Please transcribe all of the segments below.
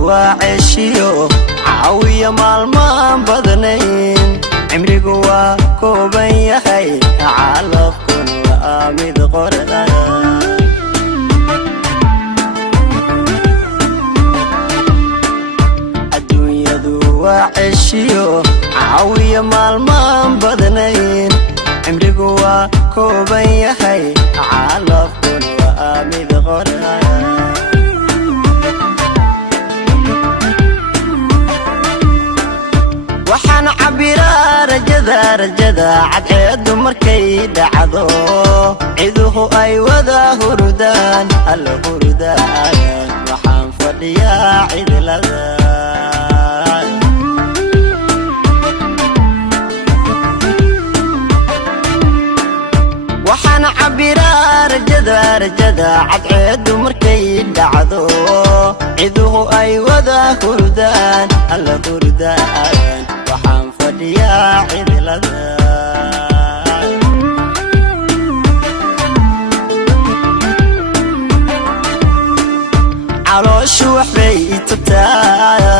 وعشيو عاوية مالمان بدنين عمريقو وكوبان يحي عالفكن وآمد قردان الدنيا دو وعشيو عاوية مالمان بدنين عمريقو وكوبان يحي عالفكن وآمد قردان waxaan cabiraa rajada cadceedu markay dhacdo ciduhu ay wada hurdaan alla hurdaan waxaan fadhiyaa cidlada waxaan cabiraa rajada cadceedu markay dhacdo ciduhu ay wada hurdaan alla hurdaan waxaan fadhiyaa cidlada calooshu waxbay itubtaa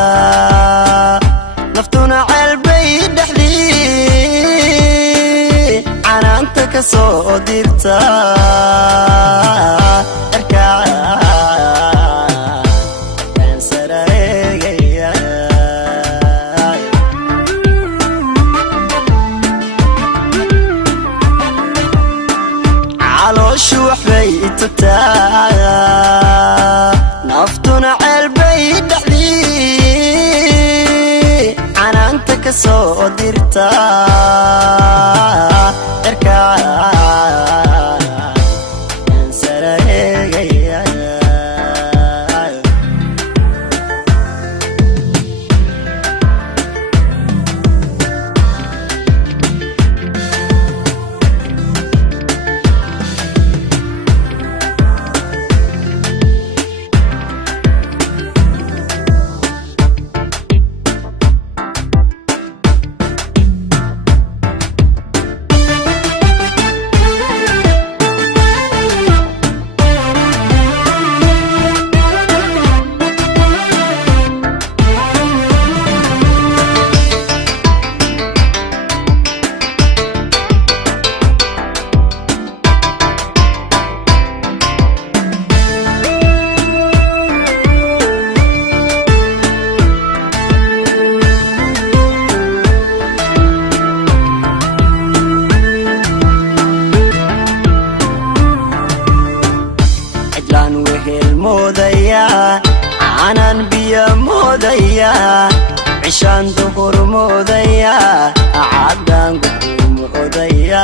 naftuna ceelbay dhexdii canaanta ka soo dirta calooshu waxbay itubtaa naftuna ceelbay dhexdii canaanta ka soo dirta aanan biyo moodaya cishaan duhur moodaya caddaan gudur moodaya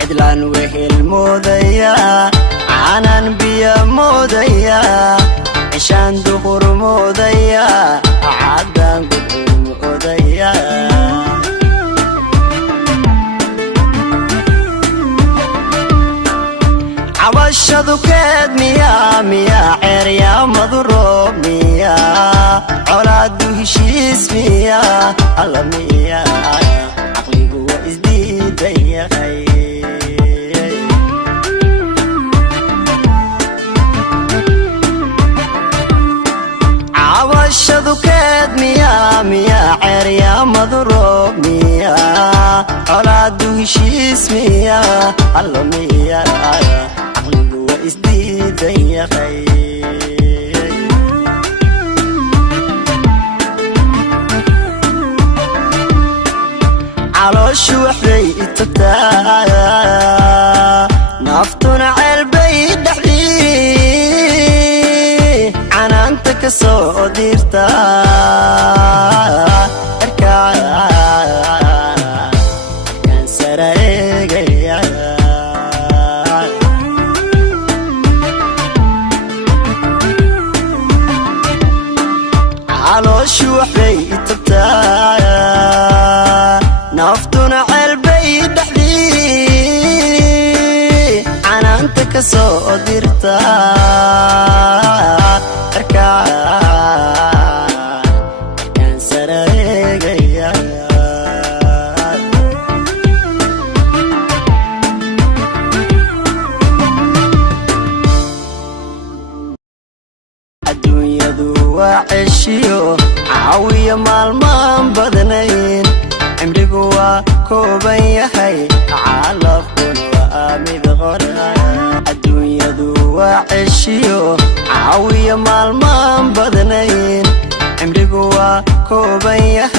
cidlaan wehel moodaya aanan biyo moodaya cishaan duhur moodaya caddaan gudur moodaya عواشدو كاد ميا عريا مضروب ميا عرادو هشيس ميا الله ميا عقلي هو ازديد يا خي عواشدو كاد ميا عريا مضروب ميا عرادو هشيس ميا الله ميا isdiid ya khayr calooshu waxbay itubtaa naftuna ceelbay dhexdii canaanta ka soo dirta kan saraegaya calooshu waxbay itubtaa naftuna ceelbay dhexdii canaanta ka soo dirta kan saraegaya وعشيو عاوية مالمان بدنين عمريقو كوبان يحي عالفكن وآمد غرها الدنيا دو وعشيو عاوية مالمان بدنين عمريقو كوبان يحي